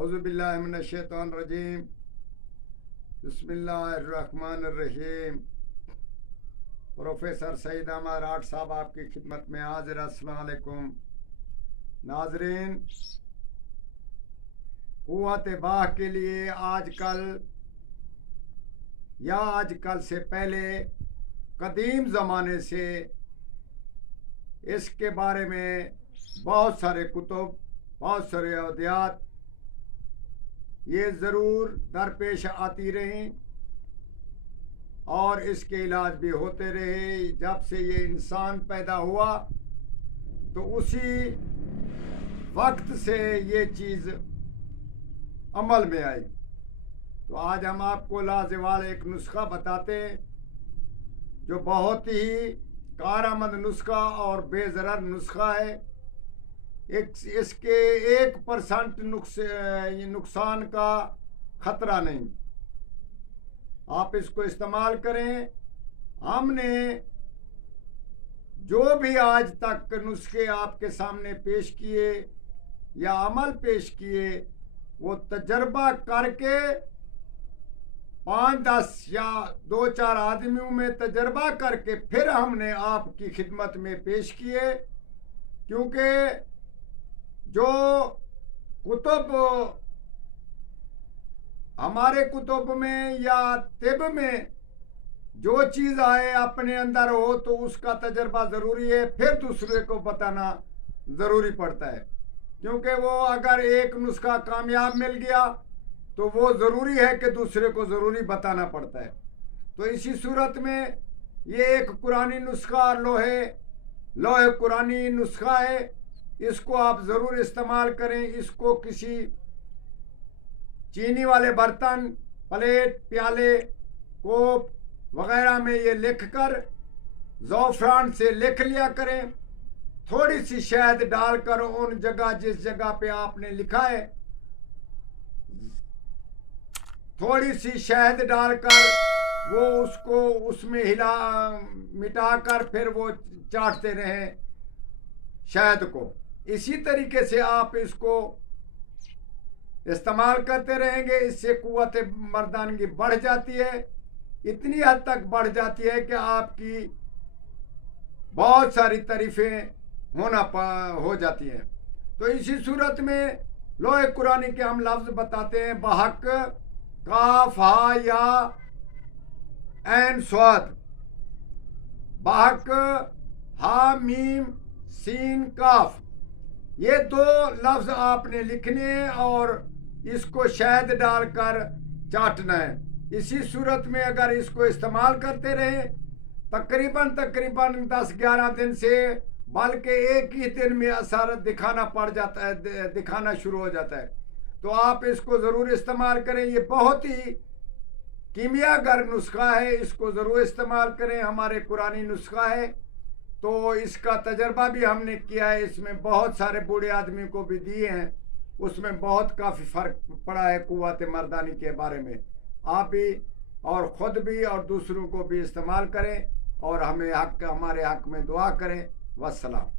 औज़ुबिल्लाहि मिनश्शैतानिर्रजीम। बिस्मिल्लाहिर्रहमानिर्रहीम। प्रोफेसर सईद अहमद राठ साहब आपकी खिदमत में हाजिर। अस्सलाम वालेकुम नाजरीन। कुव्वत बाह के लिए आजकल से पहले कदीम ज़माने से इसके बारे में बहुत सारे कुतुब, बहुत सारे अवदियात ये ज़रूर दरपेश आती रहीं और इसके इलाज भी होते रहे। जब से ये इंसान पैदा हुआ तो उसी वक्त से ये चीज़ अमल में आई। तो आज हम आपको लाजवाल एक नुस्खा बताते हैं जो बहुत ही कारआमद नुस्खा और बेज़रर नुस्खा है। इसके 1% नुकसान का खतरा नहीं। आप इसको इस्तेमाल करें। हमने जो भी आज तक नुस्खे आपके सामने पेश किए या अमल पेश किए वो तजर्बा करके 5-10 या 2-4 आदमियों में तजर्बा करके फिर हमने आपकी खिदमत में पेश किए। क्योंकि जो कुतुब हमारे कुतुब में या तिब में जो चीज़ आए अपने अंदर हो तो उसका तजर्बा ज़रूरी है, फिर दूसरे को बताना ज़रूरी पड़ता है। क्योंकि वो अगर एक नुस्खा कामयाब मिल गया तो वो ज़रूरी है कि दूसरे को ज़रूरी बताना पड़ता है। तो इसी सूरत में ये एक कुरानी नुस्खा और लोहे कुरानी नुस्खा है। इसको आप ज़रूर इस्तेमाल करें। इसको किसी चीनी वाले बर्तन, प्लेट, प्याले, कोप वगैरह में ये लिखकर ज़ोफ़रान से लिख लिया करें। थोड़ी सी शहद डालकर उन जगह जिस जगह पे आपने लिखा है थोड़ी सी शहद डालकर वो उसको उसमें मिटाकर फिर वो चाटते रहें शहद को। इसी तरीके से आप इसको इस्तेमाल करते रहेंगे। इससे कुव्वत मर्दानगी बढ़ जाती है, इतनी हद तक बढ़ जाती है कि आपकी बहुत सारी तारीफें हो जाती हैं। तो इसी सूरत में लोहे कुरानी के हम लफ्ज़ बताते हैं बहक, काफ, हा या ऐन स्वाद। बहक, हा मीम सीन काफ, ये 2 लफ्ज़ आपने लिखने और इसको शहद डालकर चाटना है। इसी सूरत में अगर इसको इस्तेमाल करते रहें तकरीबन 10-11 दिन से, बल्कि एक ही दिन में असर दिखाना शुरू हो जाता है। तो आप इसको ज़रूर इस्तेमाल करें। ये बहुत ही कीमियागर नुस्खा है, इसको ज़रूर इस्तेमाल करें। हमारे कुरानी नुस्खा है तो इसका तजर्बा भी हमने किया है। इसमें बहुत सारे बूढ़े आदमी को भी दिए हैं, उसमें बहुत काफ़ी फ़र्क पड़ा है कुव्वत मर्दानी के बारे में। आप भी और ख़ुद भी और दूसरों को भी इस्तेमाल करें और हमारे हक़ में दुआ करें। वस्सलाम।